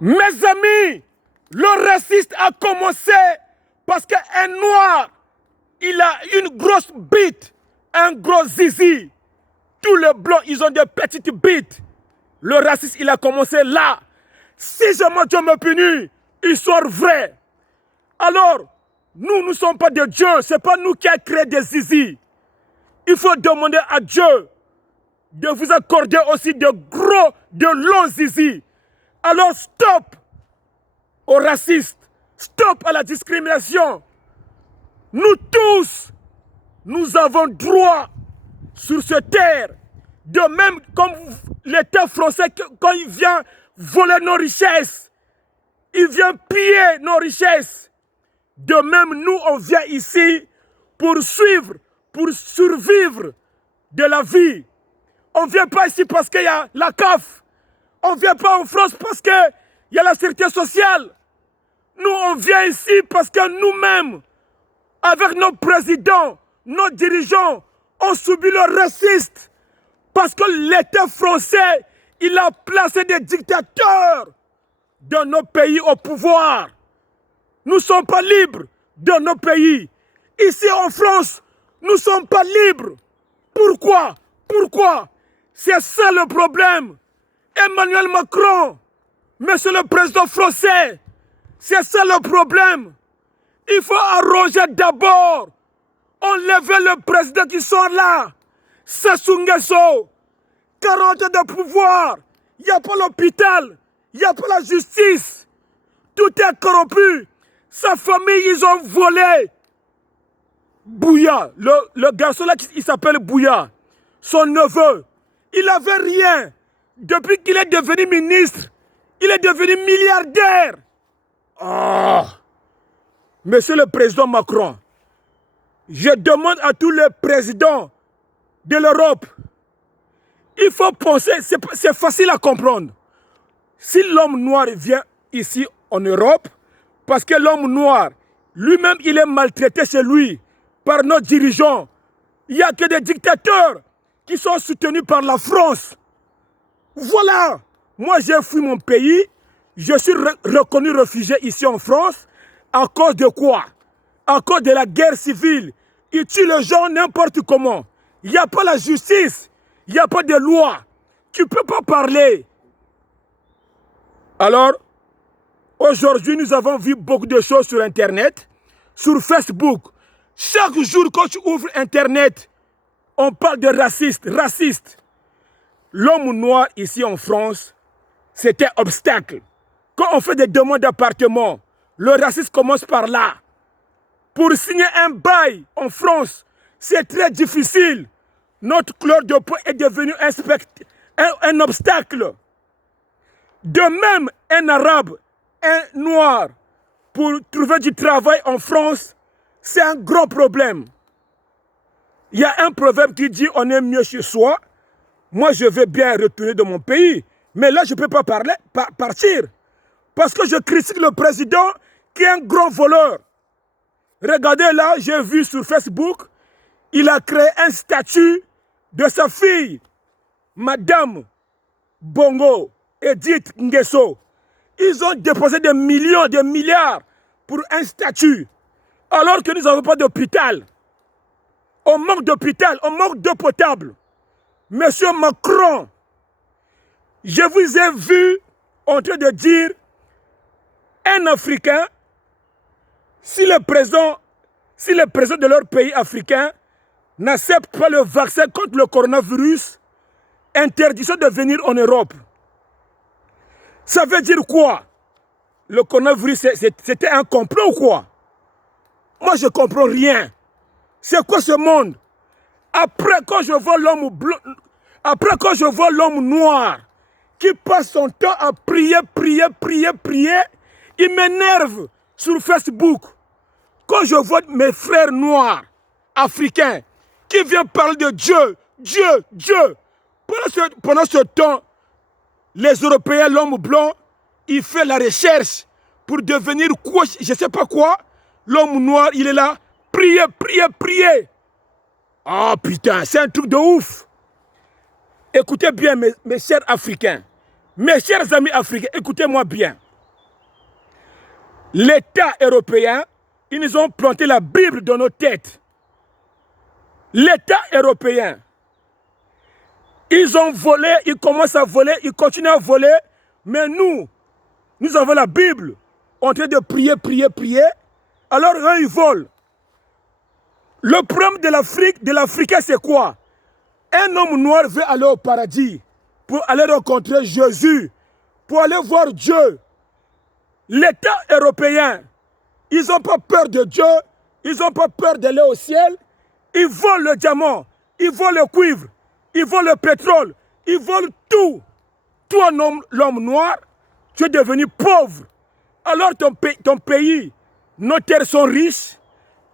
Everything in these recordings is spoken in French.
Mes amis, le raciste a commencé parce qu'un noir, il a une grosse bite, un gros zizi. Tous les blancs, ils ont des petites bites. Le racisme, il a commencé là. Si jamais Dieu me punit, histoire vraie. Alors, nous ne sommes pas de Dieu. Ce n'est pas nous qui avons créé des zizi. Il faut demander à Dieu de vous accorder aussi de longs zizi. Alors, stop aux racistes. Stop à la discrimination. Nous tous, nous avons droit sur cette terre. De même comme l'État français, quand il vient voler nos richesses, il vient piller nos richesses. De même, nous, on vient ici pour suivre, pour survivre de la vie. On ne vient pas ici parce qu'il y a la CAF. On ne vient pas en France parce qu'il y a la sécurité sociale. Nous, on vient ici parce que nous-mêmes, avec nos présidents, nos dirigeants, on subit le racisme. Parce que l'État français, il a placé des dictateurs dans nos pays au pouvoir. Nous ne sommes pas libres dans nos pays. Ici en France, nous ne sommes pas libres. Pourquoi? Pourquoi? C'est ça le problème. Emmanuel Macron, monsieur le président français, c'est ça le problème. Il faut arranger d'abord. Enlever le président qui sont là. Sassou Nguesso, 40 ans de pouvoir. Il n'y a pas l'hôpital. Il n'y a pas la justice. Tout est corrompu. Sa famille, ils ont volé. Bouya, le garçon là, il s'appelle Bouya. Son neveu, il n'avait rien. Depuis qu'il est devenu ministre, il est devenu milliardaire. Oh. Monsieur le président Macron, je demande à tous les présidents de l'Europe, il faut penser, c'est facile à comprendre. Si l'homme noir vient ici en Europe, parce que l'homme noir, lui-même, il est maltraité chez lui par nos dirigeants. Il n'y a que des dictateurs qui sont soutenus par la France. Voilà. Moi, j'ai fui mon pays. Je suis reconnu réfugié ici en France. À cause de quoi? À cause de la guerre civile. Ils tuent les gens n'importe comment. Il n'y a pas la justice. Il n'y a pas de loi. Tu ne peux pas parler. Alors, aujourd'hui, nous avons vu beaucoup de choses sur Internet, sur Facebook. Chaque jour, quand tu ouvres Internet, on parle de raciste. L'homme noir ici en France, c'était obstacle. Quand on fait des demandes d'appartement, le racisme commence par là. Pour signer un bail en France, c'est très difficile. Notre couleur de peau est devenue un obstacle. De même, un arabe, un noir, pour trouver du travail en France, c'est un gros problème. Il y a un proverbe qui dit on est mieux chez soi. Moi, je vais bien retourner dans mon pays. Mais là, je ne peux pas partir. Parce que je critique le président qui est un grand voleur. Regardez là, j'ai vu sur Facebook, il a créé un statut de sa fille, Madame Bongo, Edith Nguesso. Ils ont déposé des millions, des milliards pour un statut. Alors que nous n'avons pas d'hôpital. On manque d'hôpital, on manque d'eau potable. Monsieur Macron, je vous ai vu en train de dire, un Africain, si le président de leur pays africain n'accepte pas le vaccin contre le coronavirus, interdiction de venir en Europe. Ça veut dire quoi? Le coronavirus, c'était un complot ou quoi? Moi, je ne comprends rien. C'est quoi ce monde? Après, quand je vois l'homme blanc, après, quand je vois l'homme noir qui passe son temps à prier, il m'énerve sur Facebook. Quand je vois mes frères noirs, africains, qui viennent parler de Dieu, Dieu. Pendant ce temps, les Européens, l'homme blanc, il fait la recherche pour devenir quoi, je ne sais pas quoi. L'homme noir, il est là, prier. Ah putain, c'est un truc de ouf. Écoutez bien mes chers Africains, mes chers amis africains, écoutez-moi bien. l'État européen, ils nous ont planté la Bible dans nos têtes. L'État européen, ils ont volé, ils commencent à voler, ils continuent à voler, mais nous avons la Bible, en train de prier, prier, prier, alors eux, ils volent. Le problème de l'Africain, c'est quoi? Un homme noir veut aller au paradis pour aller rencontrer Jésus, pour aller voir Dieu. L'État européen, ils n'ont pas peur de Dieu, ils n'ont pas peur d'aller au ciel. Ils volent le diamant, ils volent le cuivre, ils volent le pétrole, ils volent tout. Toi, l'homme noir, tu es devenu pauvre. Alors ton pays, nos terres sont riches,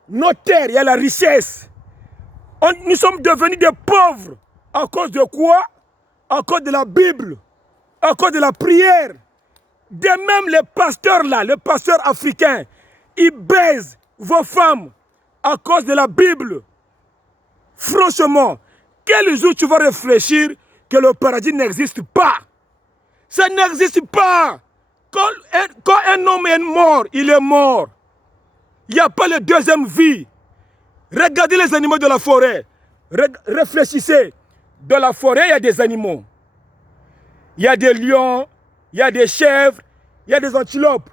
nos terres, il y a la richesse. Nous sommes devenus des pauvres. À cause de quoi? À cause de la Bible, à cause de la prière. De même les pasteurs là, les pasteurs africains, ils baisent vos femmes à cause de la Bible. Franchement, quel jour tu vas réfléchir que le paradis n'existe pas? Ça n'existe pas. Quand un homme est mort, il est mort. Il n'y a pas de deuxième vie. Regardez les animaux de la forêt. Réfléchissez. Dans la forêt, il y a des animaux. Il y a des lions, il y a des chèvres, il y a des antilopes.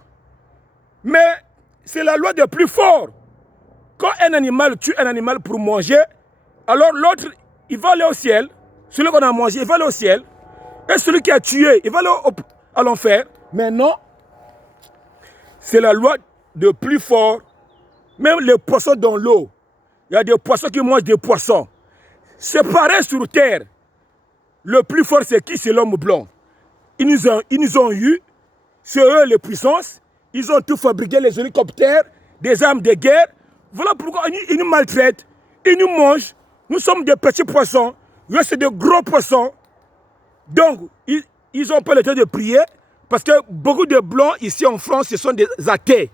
Mais c'est la loi des plus forts. Quand un animal tue un animal pour manger, alors l'autre, il va aller au ciel. Celui qu'on a mangé, il va aller au ciel. Et celui qui a tué, il va aller à l'enfer. Mais non, c'est la loi des plus forts. Même les poissons dans l'eau. Il y a des poissons qui mangent des poissons. C'est pareil sur terre. Le plus fort, c'est qui? C'est l'homme blanc. Ils nous ont eu. C'est eux les puissances. Ils ont tout fabriqué, les hélicoptères, des armes de guerre. Voilà pourquoi ils nous maltraitent. Ils nous mangent. Nous sommes des petits poissons. Eux, c'est des gros poissons. Donc, ils n'ont pas le temps de prier. Parce que beaucoup de blancs ici en France, ce sont des athées.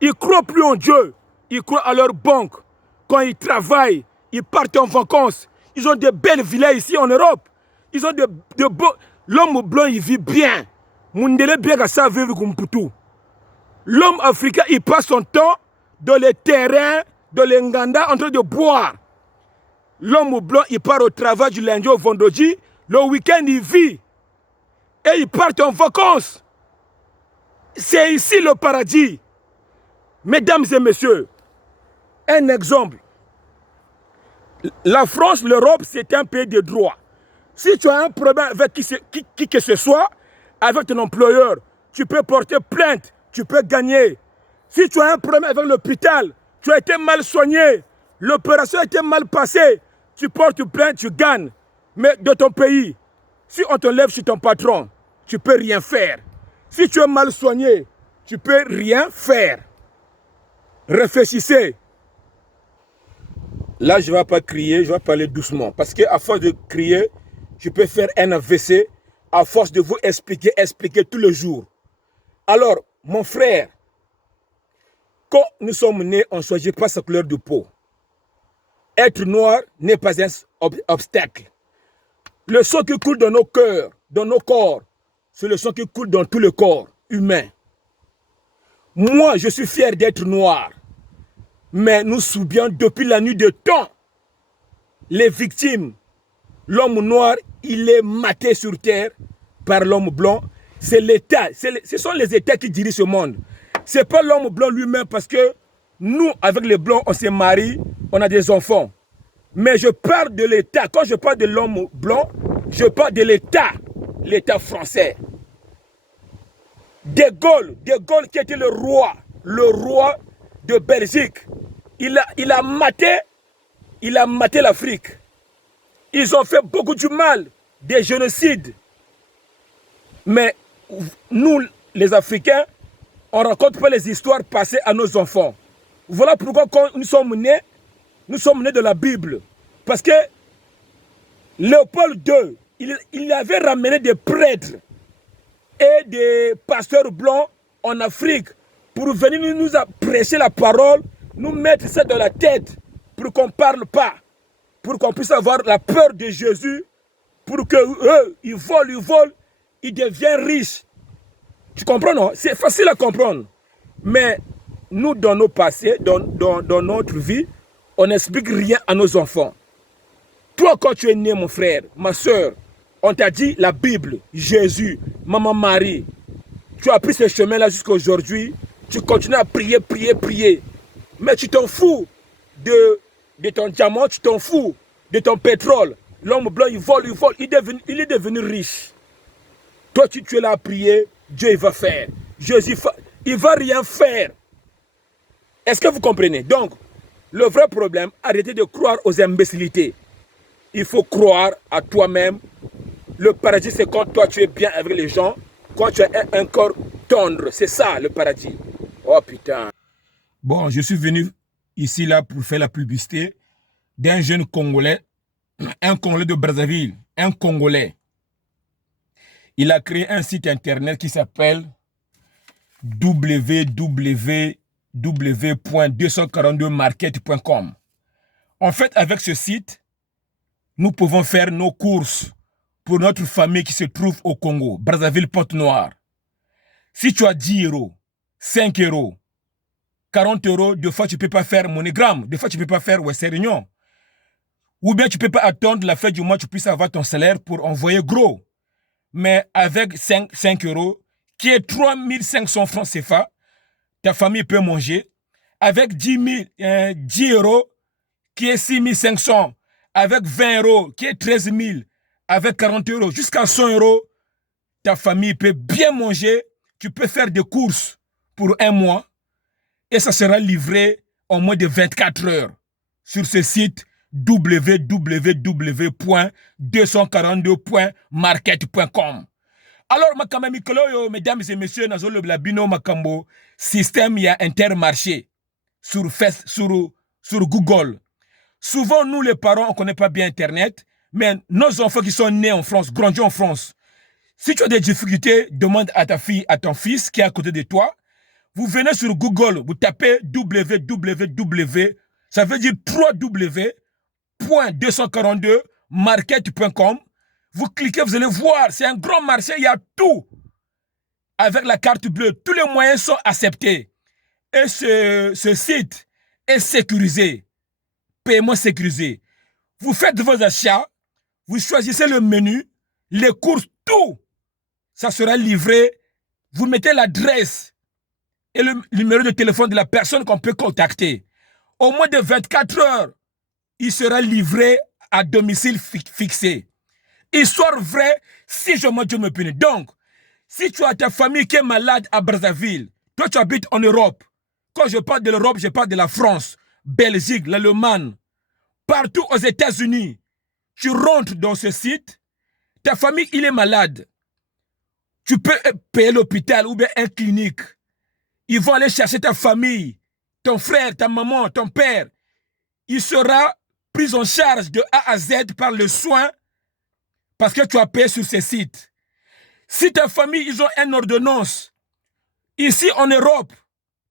Ils ne croient plus en Dieu. Ils croient à leur banque. Quand ils travaillent, ils partent en vacances. Ils ont de belles villas ici en Europe. Ils ont de beaux... L'homme blanc, il vit bien. L'homme africain, il passe son temps dans les terrains, dans les Nganda, en train de boire. L'homme blanc, il part au travail du lundi au vendredi. Le week-end, il vit. Et il part en vacances. C'est ici le paradis. Mesdames et messieurs, un exemple. La France, l'Europe, c'est un pays de droit. Si tu as un problème avec qui que ce soit, avec ton employeur, tu peux porter plainte, tu peux gagner. Si tu as un problème avec l'hôpital, tu as été mal soigné, l'opération a été mal passée, tu portes plainte, tu gagnes. Mais de ton pays, si on te lève chez ton patron, tu ne peux rien faire. Si tu es mal soigné, tu ne peux rien faire. Réfléchissez. Là, je ne vais pas crier, je vais parler doucement. Parce qu'à force de crier, je peux faire un AVC à force de vous expliquer tous les jours. Alors, mon frère, quand nous sommes nés, on ne choisit pas sa couleur de peau. Être noir n'est pas un obstacle. Le sang qui coule dans nos cœurs, dans nos corps, c'est le sang qui coule dans tout le corps humain. Moi, je suis fier d'être noir. Mais nous souviens depuis la nuit de temps, les victimes, l'homme noir, il est maté sur terre par l'homme blanc. C'est l'État, ce sont les États qui dirigent ce monde. Ce n'est pas l'homme blanc lui-même parce que nous, avec les blancs, on se marie, on a des enfants. Mais je parle de l'État. Quand je parle de l'homme blanc, je parle de l'État, l'État français. De Gaulle qui était le roi de Belgique. Il a maté l'Afrique. Ils ont fait beaucoup de mal, des génocides. Mais nous, les Africains, on ne raconte pas les histoires passées à nos enfants. Voilà pourquoi quand nous sommes nés de la Bible. Parce que Léopold II, il avait ramené des prêtres et des pasteurs blancs en Afrique pour venir nous prêcher la parole, nous mettre ça dans la tête pour qu'on ne parle pas, pour qu'on puisse avoir la peur de Jésus, pour qu'eux, ils volent, ils deviennent riches. Tu comprends, non? C'est facile à comprendre. Mais nous, dans nos passés, dans notre vie, on n'explique rien à nos enfants. Toi, quand tu es né, mon frère, ma soeur, on t'a dit la Bible, Jésus, Maman Marie. Tu as pris ce chemin-là jusqu'à aujourd'hui. Tu continues à prier, prier, prier. Mais tu t'en fous de ton diamant, tu t'en fous de ton pétrole. L'homme blanc, il vole, il est devenu riche. Toi, tu es là à prier, Dieu il va faire. Jésus, il ne va rien faire. Est-ce que vous comprenez? Donc, le vrai problème, arrêtez de croire aux imbécilités. Il faut croire à toi-même. Le paradis, c'est quand toi, tu es bien avec les gens, quand tu as un corps tendre. C'est ça, le paradis. Oh, putain. Bon, je suis venu ici, là, pour faire la publicité d'un jeune Congolais, un Congolais de Brazzaville, un Congolais. Il a créé un site internet qui s'appelle www.242market.com. En fait, avec ce site, nous pouvons faire nos courses pour notre famille qui se trouve au Congo, Brazzaville, Pointe-Noire. Si tu as 10 euros, 5 euros, 40 euros, des fois tu ne peux pas faire MoneyGram, des fois tu ne peux pas faire Western Union. Ou bien tu ne peux pas attendre la fin du mois, tu puisses avoir ton salaire pour envoyer gros. Mais avec 5 euros, qui est 3500 francs CFA, ta famille peut manger. Avec 10 euros, qui est 6500, avec 20 euros, qui est 13 000, avec 40 euros, jusqu'à 100 euros, ta famille peut bien manger. Tu peux faire des courses pour un mois et ça sera livré en moins de 24 heures sur ce site www.242.market.com. Alors, mesdames et messieurs, dans le Labino Makambo, système, il y a Intermarché sur Google. Souvent, nous, les parents, on ne connaît pas bien Internet, mais nos enfants qui sont nés en France, grandis en France, si tu as des difficultés, demande à ta fille, à ton fils qui est à côté de toi. Vous venez sur Google, vous tapez www, ça veut dire www.242market.com. Vous cliquez, vous allez voir, c'est un grand marché, il y a tout. Avec la carte bleue, tous les moyens sont acceptés. Et ce site est sécurisé. Paiement sécurisé. Vous faites vos achats, vous choisissez le menu, les courses, tout. Ça sera livré. Vous mettez l'adresse et le numéro de téléphone de la personne qu'on peut contacter. Au moins de 24 heures, il sera livré à domicile fixé. Histoire vraie, si je Dieu me punit. Donc, si tu as ta famille qui est malade à Brazzaville, toi tu habites en Europe. Quand je parle de l'Europe, je parle de la France, Belgique, l'Allemagne, partout aux États-Unis. Tu rentres dans ce site, ta famille, il est malade. Tu peux payer l'hôpital ou bien une clinique. Ils vont aller chercher ta famille, ton frère, ta maman, ton père. Il sera pris en charge de A à Z par le soin parce que tu as payé sur ces sites. Si ta famille, ils ont une ordonnance, ici en Europe,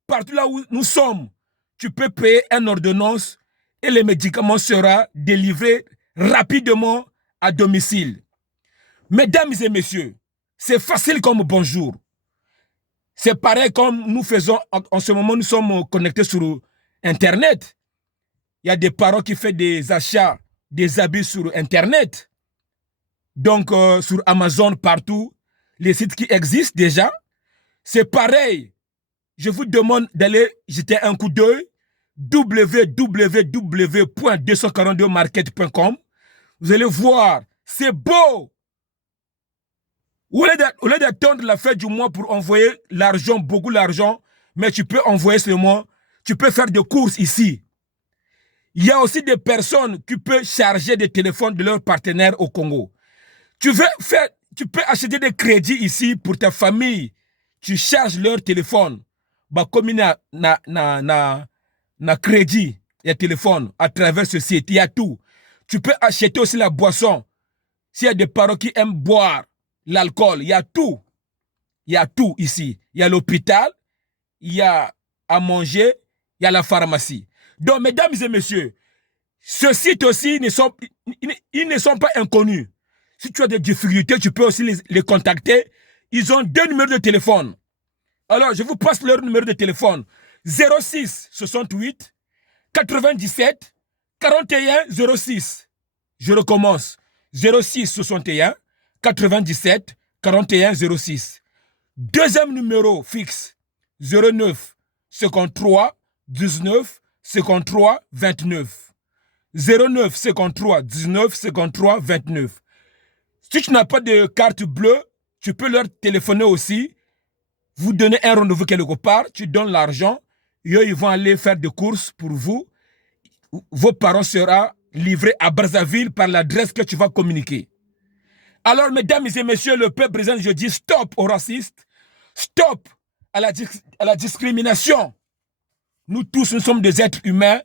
partout là où nous sommes, tu peux payer une ordonnance et les médicaments seront délivrés rapidement à domicile. Mesdames et messieurs, c'est facile comme bonjour. C'est pareil comme nous faisons, en ce moment, nous sommes connectés sur Internet. Il y a des parents qui font des achats, des habits sur Internet. Donc, sur Amazon, partout, les sites qui existent déjà. C'est pareil. Je vous demande d'aller jeter un coup d'œil. www.242market.com. Vous allez voir, c'est beau. Au lieu d'attendre la fin du mois pour envoyer l'argent, beaucoup d'argent, mais tu peux envoyer seulement, tu peux faire des courses ici. Il y a aussi des personnes qui peuvent charger des téléphones de leurs partenaires au Congo. Tu peux acheter des crédits ici pour ta famille. Tu charges leur téléphone. Bah, comme il y a crédit et téléphone à travers ce site, il y a tout. Tu peux acheter aussi la boisson. S'il y a des parents qui aiment boire l'alcool, il y a tout. Il y a tout ici. Il y a l'hôpital, il y a à manger, il y a la pharmacie. Donc, mesdames et messieurs, ce site aussi, ils ne sont pas inconnus. Si tu as des difficultés, tu peux aussi les contacter. Ils ont 2 numéros de téléphone. Alors, je vous passe leur numéro de téléphone. 06 68 97 41 06. Je recommence. 06 61 97 41 06. Deuxième numéro fixe. 09 53 19 53 29. 09 53 19 53 29. Si tu n'as pas de carte bleue, tu peux leur téléphoner aussi. Vous donnez un rendez-vous quelque part, tu donnes l'argent, et eux, ils vont aller faire des courses pour vous. Vos parents seront livrés à Brazzaville par l'adresse que tu vas communiquer. Alors, mesdames et messieurs, le peuple brésilien, je dis stop aux racistes, stop à la discrimination. Nous tous, nous sommes des êtres humains.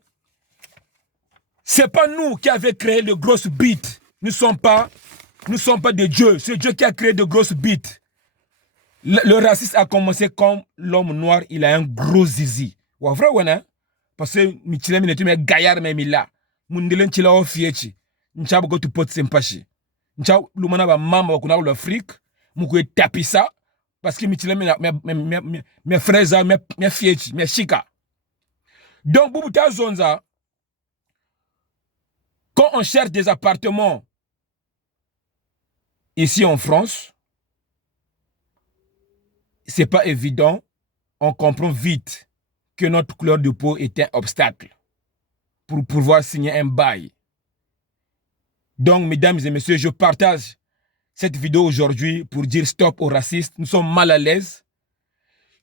Ce n'est pas nous qui avons créé de grosses bites. Nous ne sommes pas des dieux. C'est Dieu qui a créé de grosses bites. Le racisme a commencé comme l'homme noir, il a un gros zizi. Ouais, vrai, ouais, hein? Parce que Michel est gaillard, mais il a. Mundelen chila o fiechi. Nchabo go tu pot sempachi. Nchabo lumana ba mama wakuna l'Afrique. Moukou tapisa. Parce que Michel mes frères, mes fiechi, mes chika. Donc, Boubouta Zonza, quand on cherche des appartements ici en France, c'est pas évident. On comprend vite que notre couleur de peau est un obstacle pour pouvoir signer un bail. Donc, mesdames et messieurs, je partage cette vidéo aujourd'hui pour dire stop aux racistes. Nous sommes mal à l'aise.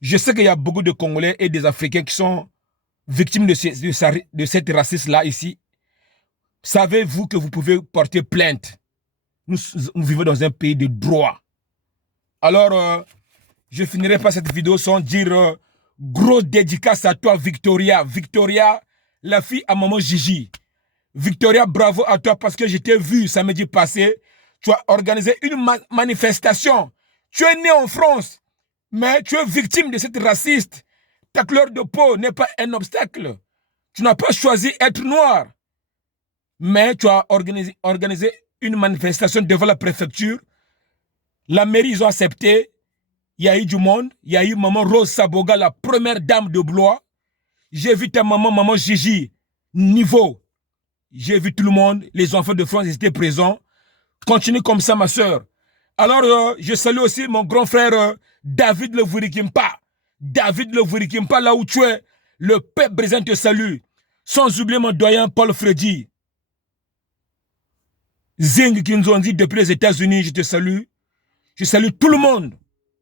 Je sais qu'il y a beaucoup de Congolais et des Africains qui sont victimes de cette racisme-là ici. Savez-vous que vous pouvez porter plainte? Nous vivons dans un pays de droit. Alors, je finirai pas cette vidéo sans dire grosse dédicace à toi, Victoria. Victoria, la fille à maman Gigi. Victoria, bravo à toi parce que je t'ai vu samedi passé. Tu as organisé une manifestation. Tu es né en France, mais tu es victime de cette raciste. Ta couleur de peau n'est pas un obstacle. Tu n'as pas choisi être noir. Mais tu as organisé une manifestation devant la préfecture. La mairie, ils ont accepté. Il y a eu du monde. Il y a eu maman Rose Saboga, la première dame de Blois. J'ai vu ta maman Gigi, niveau. J'ai vu tout le monde. Les enfants de France étaient présents. Continue comme ça, ma soeur. Alors, je salue aussi mon grand frère David Le Vurikimpa. David Le Vurikimpa, là où tu es, le peuple brésilien te salue. Sans oublier mon doyen Paul Freddy. Zing qui nous ont dit depuis les États-Unis, je te salue. Je salue tout le monde.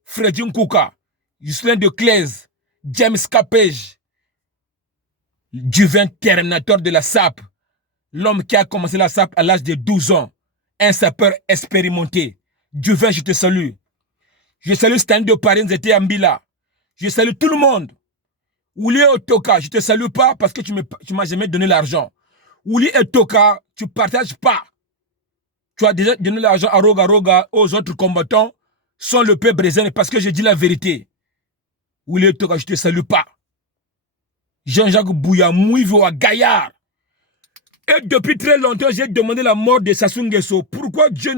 Freddy Nkouka, Justin de Claise, James Capege, Duvin Terminator de la SAP, l'homme qui a commencé la SAP à l'âge de 12 ans, un sapeur expérimenté. Duvin, je te salue. Je salue Stan de Paris, Nzete Ambila. Je salue tout le monde. Ouli Otoka, je ne te salue pas parce que tu m'as jamais donné l'argent. Ouli Otoka, tu ne partages pas. Tu as déjà donné l'argent à Roga Roga aux autres combattants sans le peuple brésilien parce que je dis la vérité. Ouli Otoka, je ne te salue pas. Jean-Jacques Bouya, Mouivoa, Gaillard. Et depuis très longtemps, j'ai demandé la mort de Sassou Nguesso. Pourquoi Dieu,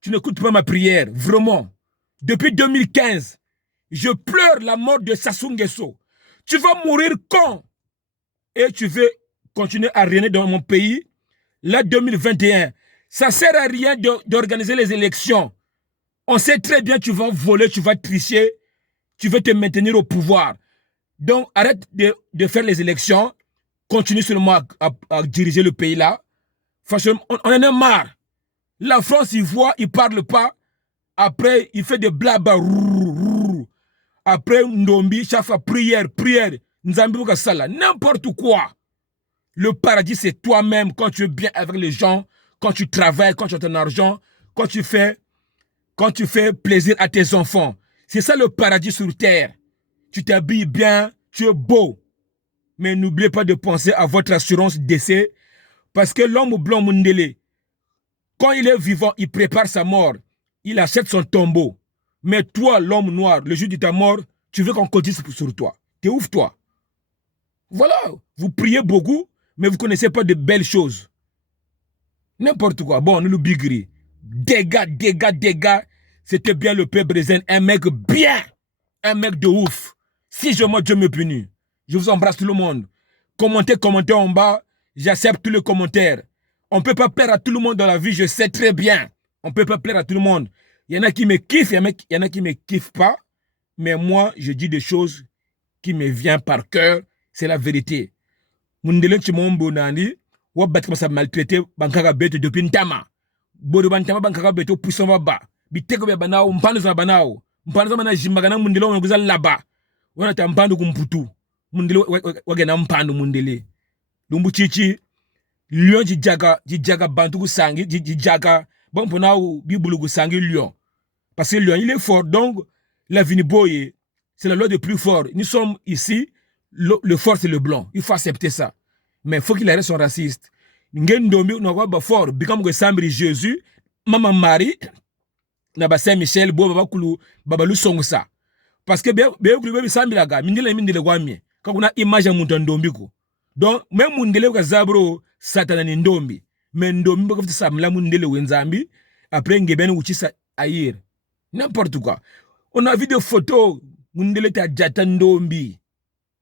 tu n'écoutes pas ma prière? Vraiment. Depuis 2015, je pleure la mort de Sassou Nguesso. Tu vas mourir quand? Et tu veux continuer à régner dans mon pays? Là, 2021, ça ne sert à rien d'organiser les élections. On sait très bien que tu vas voler, tu vas tricher, tu veux te maintenir au pouvoir. Donc, arrête de faire les élections. Continue seulement à diriger le pays là. Franchement, on en a marre. La France, il voit, il ne parle pas. Après, il fait des blabla. Après, Ndombi, chaque fois, prière. N'importe quoi. Le paradis, c'est toi-même quand tu es bien avec les gens, quand tu travailles, quand tu as ton argent, quand tu fais plaisir à tes enfants. C'est ça le paradis sur terre. Tu t'habilles bien, tu es beau. Mais n'oubliez pas de penser à votre assurance décès. Parce que l'homme blanc Mundele, quand il est vivant, il prépare sa mort. Il achète son tombeau. Mais toi, l'homme noir, le jour de ta mort, tu veux qu'on cotise sur toi. T'es ouf, toi. Voilà. Vous priez beaucoup, mais vous ne connaissez pas de belles choses. N'importe quoi. Bon, nous le bigri. Dégâts. C'était bien le peuple brésilien. Un mec bien. Un mec de ouf. Si je meurs, Dieu me punit. Je vous embrasse tout le monde. Commentez en bas. J'accepte tous les commentaires. On ne peut pas plaire à tout le monde dans la vie, je sais très bien. On ne peut pas plaire à tout le monde. Il y en a qui me kiffent, il y en a qui ne me kiffent pas. Mais moi, je dis des choses qui me viennent par cœur. C'est la vérité. Mundele chimombo nani, wabati kama sa maltraité, bankaka beto depuis ntama. Bodo bantama bankaka beto puissant baba. Biteko be banao, mpano za banao. Mpano za mana jimbagana mundele wanaguza laba. Wana tampando kumputu. Mundele wagena mpano mundele. Lumbu chichi, lion jijaga bantu kusangi, jijaga, bon pour nous, bibulu kusangi lion. Parce que lion, il est fort, donc, la viniboye, c'est la loi du plus fort. Nous sommes ici, le fort c'est le blanc. Il faut accepter ça. Mais il faut qu'il arrête son raciste. Ngen domi, nous pas fort, bikam que sambri Jésus, maman Marie, na Saint-Michel, bo baba kulu, baba lu songusa. Parce que bien kulu bebe sambri laga, mindele gwamie. Quand on a image à montandombi ko. Donc, même mundele ka zabro, satana ni ndombi. Mais ndombi bako fiti samla mundele wenzambi, après ngebeni uchisa aïr. N'importe quoi. On a vu des photos, mundele ta jata ndombi.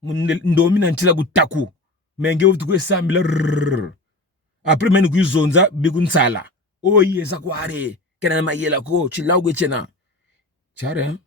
Ndombi na ntila gutaku. Mais nge ufiti kwe samla rrrr. Après menu kwe zonza, bigun sala. Oh, yesa kwa are. Kena na mayela ko, chilau gwe chena. Chare, hein?